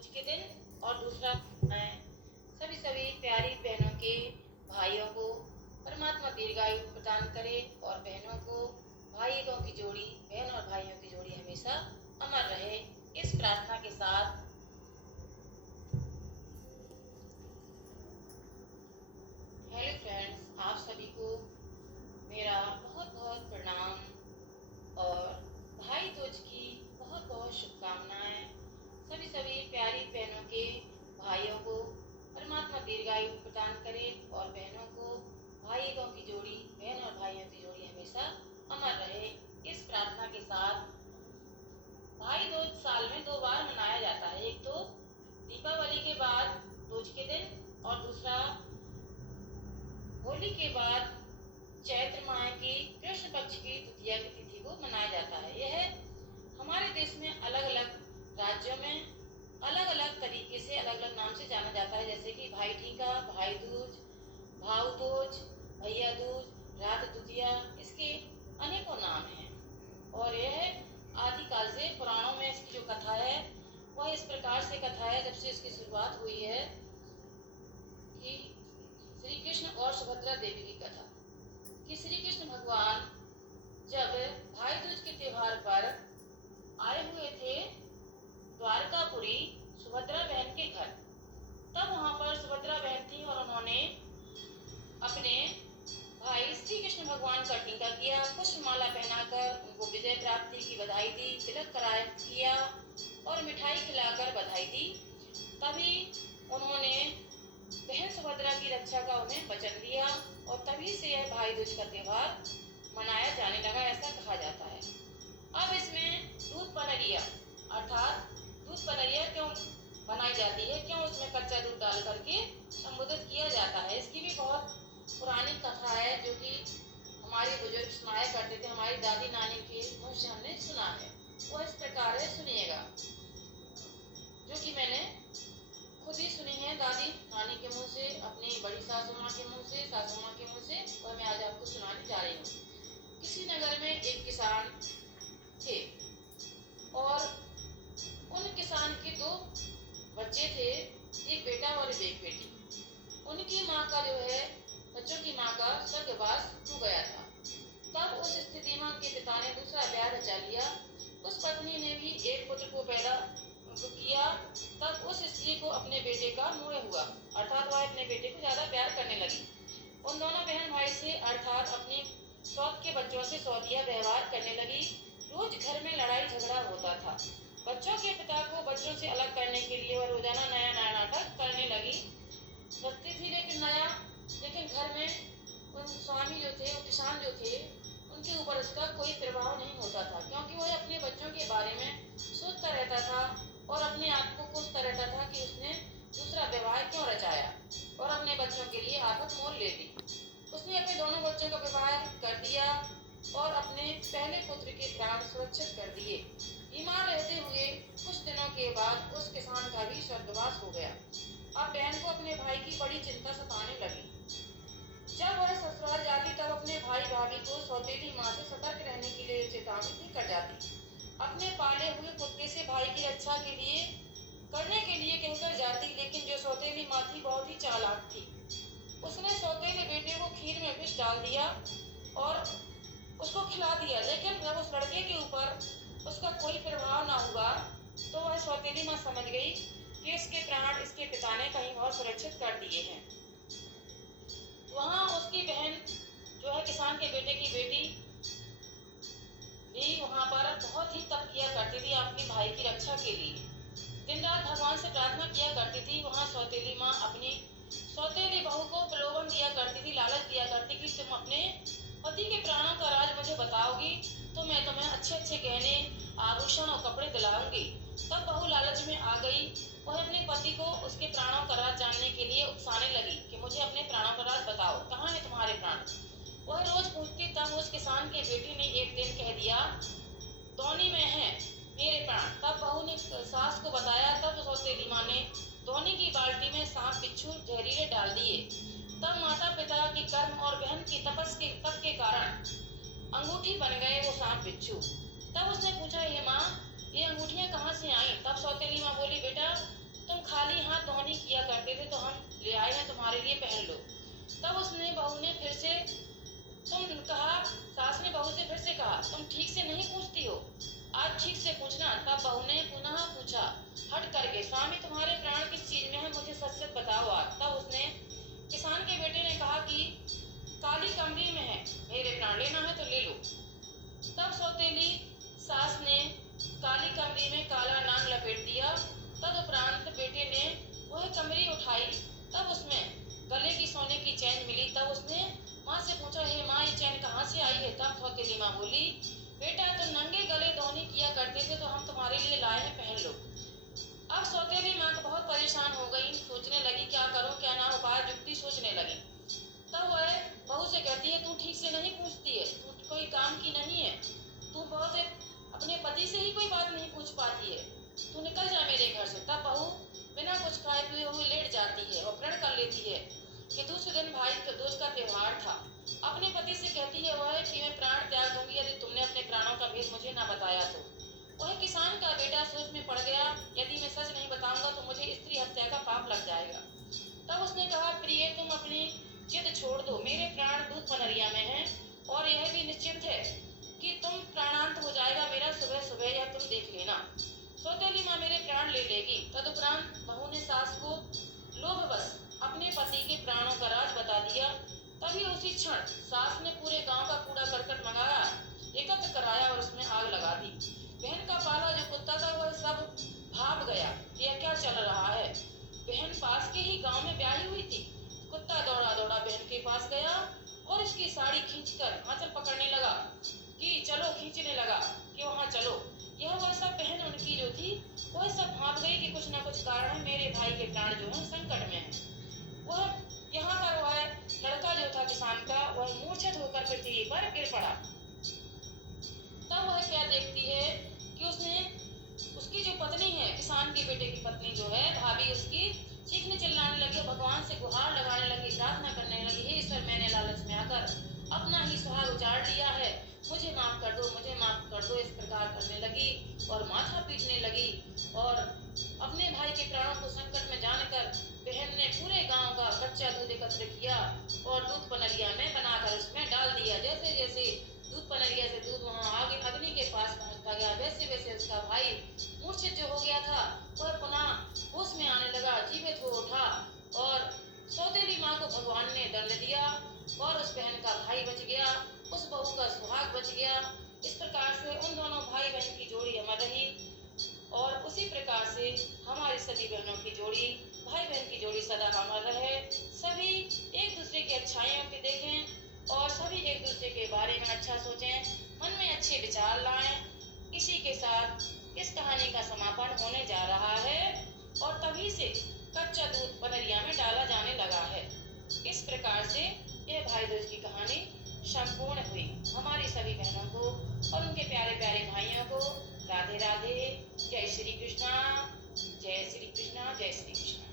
दूज के दिन और दूसरा मैं सभी प्यारी बहनों के भाइयों को परमात्मा दीर्घायु प्रदान करे और बहनों को भाइयों की जोड़ी, बहन और भाइयों की जोड़ी हमेशा अमर रहे, इस प्रार्थना के साथ हेलो फ्रेंड्स, आप सभी को मेरा बहुत बहुत प्रणाम और भाई दूज की बहुत बहुत शुभकामनाएं। सभी प्यारी बहनों के भाइयों को परमात्मा दीर्घायु प्रदान करे और बहनों को भाइयों की जोड़ी, बहन और भाइयों की जोड़ी हमेशा अमर रहे, इस प्रार्थना के साथ भाई दूज साल में 2 बार मनाया जाता है। एक तो दीपावली के बाद दूज के दिन और दूसरा होली के बाद चैत्र माह की कृष्ण पक्ष की द्वितीया की तिथि को मनाया जाता है। यह हमारे देश में अलग अलग राज्यों में अलग अलग तरीके से, अलग अलग नाम से जाना जाता है, जैसे कि भाई टीका, भाई दूज, भाव दूज, भैया दूज, रात द्वितीया, इसके अनेकों नाम हैं। और यह आदिकाल से पुराणों में इसकी जो कथा है वह इस प्रकार से कथा है, जब से इसकी शुरुआत हुई है कि श्री कृष्ण और सुभद्रा देवी की कथा, कि श्री कृष्ण भगवान जब भाई दूज के त्योहार पर आए हुए थे द्वारकापुरी सुभद्रा बहन के घर, तब वहां पर सुभद्रा बहन थी और उन्होंने अपने भाई श्री कृष्ण भगवान का टीका किया, पुष्पमाला पहनाकर उनको विजय प्राप्ति की बधाई दी, तिलक कराया किया और मिठाई खिलाकर बधाई दी। तभी उन्होंने बहन सुभद्रा की रक्षा का उन्हें वचन दिया और तभी से यह भाई दूज का त्योहार मनाया जाने लगा, ऐसा कहा जाता है। अब इसमें दूध पनरिया अर्थात दूध पनरिया क्यों बनाई जाती है, क्यों उसमें कच्चा दूध डाल करके संबोधित किया जाता है, इसकी भी बहुत पुरानी कथा है जो कि हमारे बुजुर्ग सुनाया करते थे, हमारी दादी नानी के मुँह से हमने सुना है। वो इस प्रकार है, सुनिएगा, जो कि मैंने खुद ही सुनी है दादी नानी के मुंह से, अपनी बड़ी सासू माँ के मुंह से, सासू माँ के मुंह से, वह मैं आज आपको सुनाने जा रही हूँ। किसी नगर में एक किसान थे और उन किसान के 2 बच्चे थे, एक बेटा और एक बेटी। उनकी माँ का जो है, बच्चों की माँ का स्वर्गवास हो गया था। तब उस स्थिति में उनके पिता ने दूसरा ब्याह रचा लिया। उस पत्नी ने भी एक पुत्र को पैदा किया। तब उस स्त्री को अपने बेटे का मोह हुआ, अर्थात वह अपने बेटे को ज्यादा प्यार करने लगी। उन दोनों बहन भाई से अर्थात अपनी सौत के बच्चों से सौतिया व्यवहार करने लगी। रोज घर में लड़ाई झगड़ा होता था। बच्चों के पिता को बच्चों से अलग करने के लिए वह रोजाना नया नया नाटक करने लगी। रखती थी लेकिन घर में उन स्वामी जो थे, किसान जो थे, उनके ऊपर उसका कोई प्रभाव नहीं होता था, क्योंकि वह अपने बच्चों के बारे में सोचता रहता था और अपने आप को कोसता रहता था कि उसने दूसरा विवाह क्यों रचाया और अपने बच्चों के लिए आफत मोल ले ली। उसने अपने दोनों बच्चों का विवाह कर दिया और अपने पहले पुत्र के प्राण सुरक्षित कर दिए। बीमार रहते हुए कुछ दिनों के बाद उस किसान का भी स्वर्गवास हो गया। अब बहन को अपने भाई की बड़ी चिंता सताने लगी। जब वह ससुराल जाती तब अपने भाई भाभी को सौतेली माँ से सतर्क रहने के लिए चेतावनी देकर जाती। अपने पाले हुए कुत्ते से भाई की रक्षा करने के लिए कहकर जाती, लेकिन जो सौतेली माँ थी बहुत ही चालाक थी। उसने सौतेले बेटे को खीर में विष डाल दिया और उसको खिला दिया, लेकिन जब उस लड़के के ऊपर उसका कोई प्रभाव ना हुआ तो वह सौतेली माँ समझ गई कि इसके प्राण इसके पिता ने कहीं और सुरक्षित कर दिए हैं। वहाँ उसकी बहन जो है, किसान के बेटे की बेटी भी वहाँ पर बहुत ही तप किया करती थी अपने भाई की रक्षा के लिए। दिन रात भगवान से प्रार्थना किया करती थी। वहाँ सौतेली माँ अपनी सौतेली बहू को प्रलोभन दिया करती थी, लालच दिया करती कि तुम अपने पति के प्राणों का राज मुझे बताओगी तो मैं तुम्हें अच्छे अच्छे गहने, आभूषण और कपड़े दिलाऊंगी। तब बहू लालच में आ गई। वह अपने पति को उसके प्राणों का राज जानने के लिए उकसाने लगी कि मुझे अपने प्राणों का राज बताओ, कहाँ है तुम्हारे प्राण। वह रोज पूछती, तब उस किसान के बेटी ने एक दिन कह दिया, धोनी में है मेरे प्राण। तब बहू ने सास को बताया। तब सौतेली माँ ने धोनी की बाल्टी में सांप बिच्छू जहरीले डाल दिए। तब माता पिता की कर्म और बहन की तप के कारण अंगूठी बन गए वो सांप बिच्छू। तब उसने पूछा, ये माँ, ये अंगूठियां कहाँ से आई? तब सौतेली माँ बोली, बेटा खाली हाथ दोहनी किया करते थे, तो हम ले आए हैं तुम्हारे लिए, पहन लो। तब उसने बहू ने फिर से सास ने बहू से फिर से कहा, तुम ठीक से नहीं पूछती हो, आज ठीक से पूछना। तब बहू ने पुनः पूछा हट करके, स्वामी तुम्हारे प्राण किस चीज में है, मुझे सच सच बताओ आज। तब उसने किसान के बेटे ने कहा कि काली कमरी में है, मेरे प्राण लेना है तो ले लो। तब सौतेली सास ने काली कमरी में काला नाग लपेट दिया। तदुपरांत बेटे ने वह कमरी उठाई, तब उसमें गले की सोने की चैन मिली। तब उसने माँ से पूछा, हे माँ, ये चैन कहाँ से आई है? तब सौतेली माँ बोली, बेटा तुम नंगे गले दोहनी किया करते थे, तो हम तुम्हारे लिए लाए हैं, पहन लो। अब सौतेली माँ को बहुत परेशान हो गई, सोचने लगी क्या करूं क्या ना, उपाय युक्ति सोचने लगी। तब वह बहू से कहती है, तू ठीक से नहीं पूछती है, तू कोई काम की नहीं है, तू बहुत अपने पति से ही कोई बात नहीं पूछ पाती है, तू निकल जा मेरे घर से। तब बहू बिना कुछ खाए पिए हुए लेट जाती है और प्रण कर लेती है कि दूसरे दिन भाई दूज का त्योहार था। अपने पति से कहती है वह कि मैं प्राण त्याग दूंगी यदि तुमने अपने प्राणों का भेद मुझे ना बताया तो। वह किसान का बेटा सोच में पड़ गया, यदि मैं सच नहीं बताऊंगा तो मुझे स्त्री हत्या का पाप लग जाएगा। तब उसने कहा, प्रिय तुम अपनी जिद छोड़ दो, मेरे प्राण दूध पनरिया में हैं और यह भी निश्चित है कि तुम प्राणांत हो जाएगा मेरा सुबह सुबह, यह तुम देख लेना। सौतेली माँ मेरे प्राण ले लेगी। तदुपरांत बहू ने सास को लोभवश अपने पति के प्राणों का राज बता दिया। तभी उसी क्षण सास ने पूरे गांव का कूड़ा करकट मंगाया, एकत्र कराया और उसमें आग लगा दी। बहन का पाला जो कुत्ता था वह सब भाग गया, यह क्या चल रहा है। बहन पास के ही गांव में ब्याही हुई थी। कुत्ता दौड़ा दौड़ा बहन के पास गया और इसकी साड़ी खींचकर आंचल पकड़ने लगा कि चलो, खींचने लगा कि वहां चलो। यह वह सब बहन उनकी जो थी वह सब भाग गई कि कुछ न कुछ कारण है, मेरे भाई के प्राण जो है संकट में है। वह यहाँ पर वह लड़का जो था किसान का, वह मूर्छित होकर पृथ्वी पर गिर पड़ा। तब वह क्या देखती है कि उसकी जो पत्नी है, किसान के बेटे की पत्नी जो है, भाभी उसकी चीखने चिल्लाने लगी, भगवान से गुहार लगाने लगी, प्रार्थना करने लगी, हे ईश्वर, मैंने लालच में आकर अपना ही सुहाग उजाड़ लिया है, मुझे माफ कर दो, मुझे माफ कर दो। इस प्रकार करने लगी और माथा पीटने लगी और अपने भाई के प्राणों को संकट में जानकर बहन ने पूरे गांव का कच्चा दूध एकत्र किया और दूध पनरिया में बनाकर उसमें डाल दिया। जैसे जैसे दूध पनरिया से दूध वहां आगे अग्नि के पास पहुंचता गया, वैसे वैसे उसका भाई मूर्छित जो हो गया था वह पुनः होश में आने लगा, जीवित हो उठा और सौतेली माँ को भगवान ने दंड दिया और उस बहन का भाई बच गया, उस बहू का सुहाग बच गया। इस प्रकार से उन दोनों भाई बहन की जोड़ी अमर रही और उसी प्रकार से हमारी सभी बहनों की जोड़ी, भाई बहन की जोड़ी सदा अमर रहे। सभी एक दूसरे की अच्छाइयों को देखें और सभी एक दूसरे के बारे में अच्छा सोचें, मन में अच्छे विचार लाएं। इसी के साथ इस कहानी का समापन होने जा रहा है और तभी से कच्चा दूध पनरिया में डाला जाने लगा है। इस प्रकार से यह भाई दूज की कहानी संपूर्ण हुई। हमारी सभी बहनों को और उनके प्यारे प्यारे भाइयों को राधे राधे, जय श्री कृष्णा, जय श्री कृष्णा, जय श्री कृष्णा।